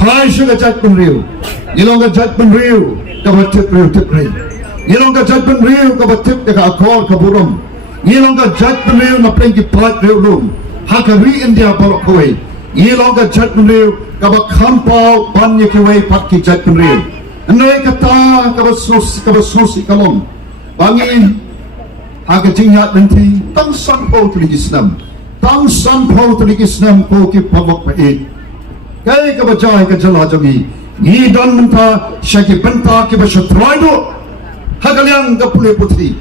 Pai sugar judgment real. You long a judgment real. Kabat tip real. You long a judgment real. Kabat tip the akor kaburum. You long a judgment real. Na plenty part real room. Hakari India balok away. You long a judgment real. Kabat kampau ban yakiway patki judgment real. Andai kata kabat sosi kalom. Bangin. Haga jingat nanti. Tang sanpo tuligisnam. Tang sanpo tuligisnam ko ki pabok paid. Kaya ka bajay ka jala jangi ni don menta syaki benta ki bashatrai do hagalyang ka pule putri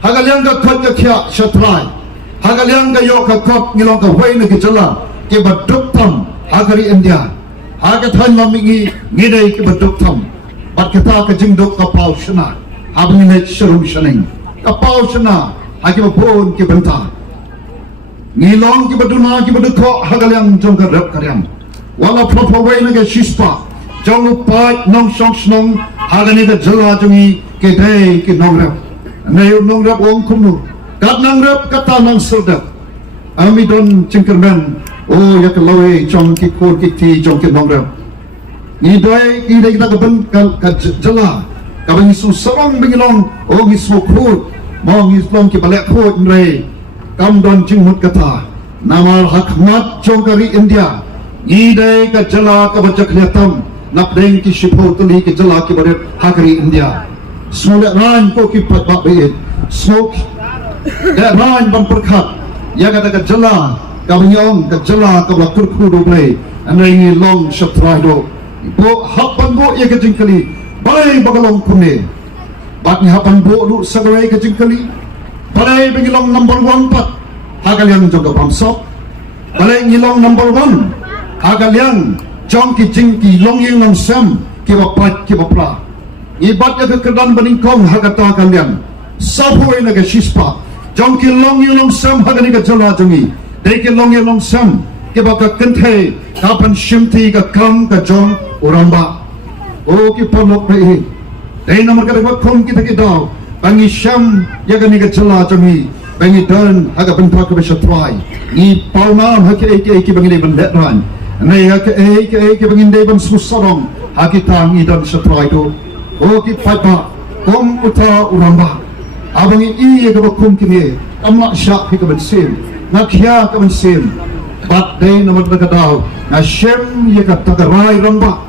hagalyang ka khat ka khya shatrai hagalyang ka yok ka kop ngilong ka wai na ki jala ki baduk tham hagari India haga than mamingi ngidai ki baduk tham bat kita ka jingdok ka pau shana habni ne sharum shaning ka pau shana hagi bapon ki benta ngilong ki baduna ki badukho hagalyang jong ka rap karyam wala proper way na ke shispa jong pat nong song snong hagani ka jala jungi ke dai ke nong rap nayo nong rap ong kumnu kat nong rap kata nong serda ami don cingkerman oh ya ke lawe jong ki kor ki ti jong ke nong rap ni dai kita ka ban ka jala ka bang su sarong bingilong oh ngisu khur mo ngislong ki balek khur nre kam don jingmut kata namal hakmat jong kari India Idai ka jala ka bajak liatam napdeng ki shipo tuli ki jala ki badet hakari India smolek ran ko ki pat bak beid smoke da ran bam perkhat ya ka ka jala ka banyong ka jala ka blakur khu do play anai ni long shatrai do bo hapan bo ya ka jingkali bai bagalong kunne bat ni hapan bo lu sagawai ka jingkali bai bingilong number 1 pat hagaliang joga pamsop bai ngilong number 1 Hagalyang jong ki jingki long yung long sam ki bapat ki bapra ibat ya ke kedan beningkong hagata hagalyang sapoy na ke shispa jong ki long yung long sam hagani ka jala jongi dei ki long yung long sam ki baka kenthe kapan shimti ka kam ka jong uramba o ki pamok pe dei namar ka ba khom ki thaki daw bangi sham ya gani ka jala jongi bangi dan haga benta ka beshatrai ni pauna hake ki bangi ban letran Nay ke banginde bang susarong hakitang idan sa traido o ki pata kom uta uramba abang i ke bakum kini kamla syak ke bensim nakya ke bensim bat day naman nakadaw na shem ye ka tagaray ramba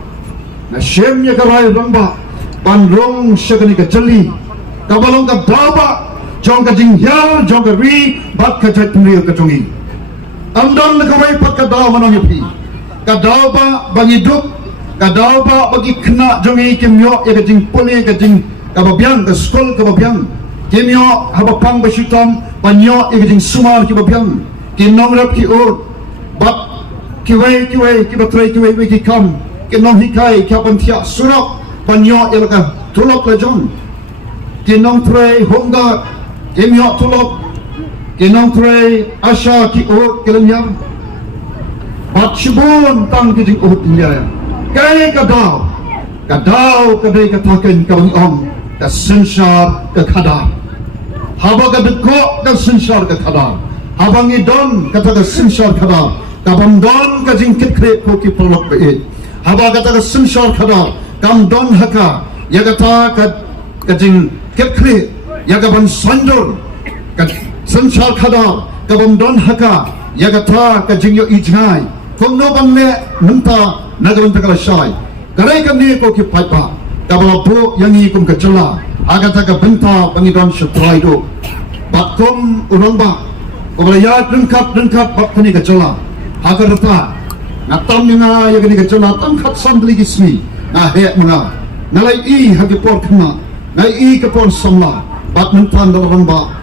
na shem ye ka ray ramba panrong syagani ka jali kabalong ka daba jong ka jingyal jong ka ri bat ka jat pumriyo ka jongi amdam na kaway pagkadaw manong yapi kadaw ba bagi duk kadaw ba bagi kena jongi kimyo ya kajing puli kajing kababyang ka skol kababyang kimyo habapang basitam panyo ya kajing sumar kababyang kinong rap ki ur bab kiway kibatray kiway ki kam kinong hikay kapantia surok panyo ya laka tulok la jon kinong tray hongga kimyo tulok kinong tray asya ki ur kilanyang Bat shibun tang kijing uhut niya kaya kadaw kadai katakan kawang om ka sensar ka kada haba ka deko ka sensar ka kada habang idon kata ka sensar kada kabam don ka jing kikre ko ki polok beid haba kata ka sensar kada kam don haka ya kata ka jing kikre ya ka ban sandur ka sensar kada kabam don haka ya kata ka jing yo ijnai kung no bang le nunta nagawin takala siyay karay kami ko kipaypa kabala po yangi kung kachala agata ka benta pangidon siya traido bakom urang ba kabalayat rengkap bak kani kachala hagarata natam nga yagani kachala tangkat sandali gismi na hek mga nalay i hagipor kama nalay i kapor samla bak mentan dalawang ba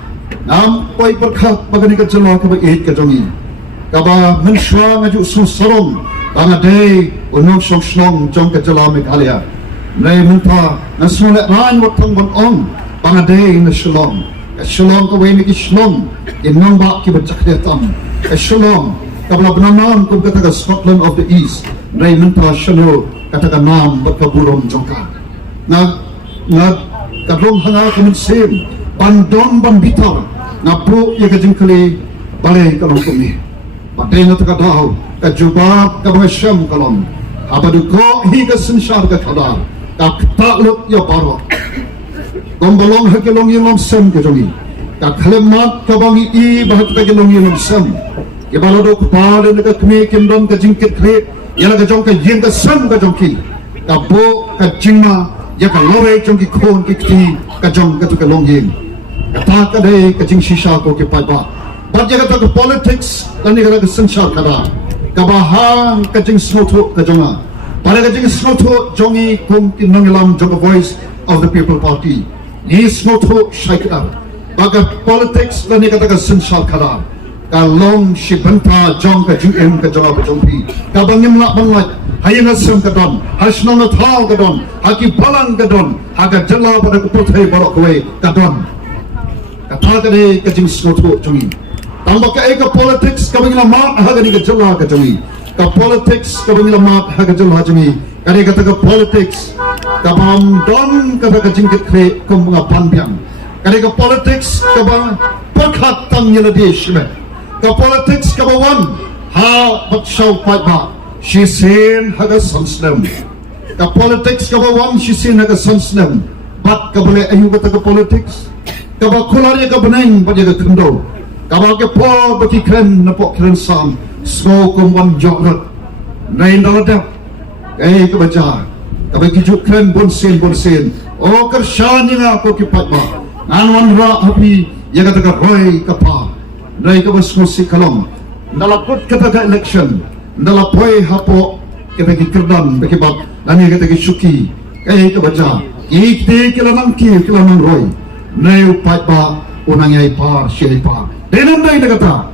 nam poy perkat bagani kachala kabay ihit kajongi kaba menswa ngaju susarom bangadei unong song snong jong ka jala Meghalaya nay menta nasule ran watang bon ong bangadei na shalom ka shalom ka way ni shalom inong ba ki bachakletam ka shalom kabla bananan kung kataga Scotland of the East nay menta shalo kataga nam bakaburom jongka na kadrong hanga kuminsim bandon bambitar na po yagajing kali balay kalong kumi Patay na takadaw, kajubab ka mga siyam kalong, apa du ko hi ka sinshar ka khada ka ta lut ya baro gombolong ha ke long yelom sem ke jongi ka khalemat ka bangi i bahat ka long yelom sem ke balo do pa le ka kme kimdom ka jingket kre ya ka jong ka yin ka sem ka jongki ka bo ka jingma ya ka lore jongki khon ki ti ka jong ka tu ka long yin ka ta ka de ka jing shisha ko ke pa ba but ya ka ta politics kani ka sinshar khada kabahang kajing snoto kajonga para kajing snoto jongi kum kinangilam jonga voice of the people party ni snoto shaikar baga politics lani kata ka sinshal khada ka long shibanta jong ka jum ka jonga bajongpi ka bangim la banglai hayanga sem ka don hasnong thao ka don haki balang ka don haga jalla pada ku puthai barok we ka don ka ta ka de kajing snoto jongi tambah ke eka politics kami ngila mat haga ni kejala kejami ka politics kami ngila mat haga jala jami kani kata ka politics kabam don kata ka jingkit kre kumbunga panbiang kani ka politics kabang perkhat tang ngila desh me ka politics kabawan ha bat shaw pai ba she sen haga sansnem ka politics kabawan she sen haga sansnem bat kabule ayu kata ka politics kabak kulari ka beneng ba jaga kendo kabal ke po baki kren na po kren sam snow kum wan jorot nain daladap ke baca kabal ki juk kren bon sen o kershan yang aku ki patba nan wan ra happy ya kata ka roy kapa nai ka bas musi kalom nalaput kata ka election nalapoy hapo ke baki kerdan baki bab nani kata ki syuki ke baca ikte kilanang roy nai patba unang yai par syai par Denam dai kata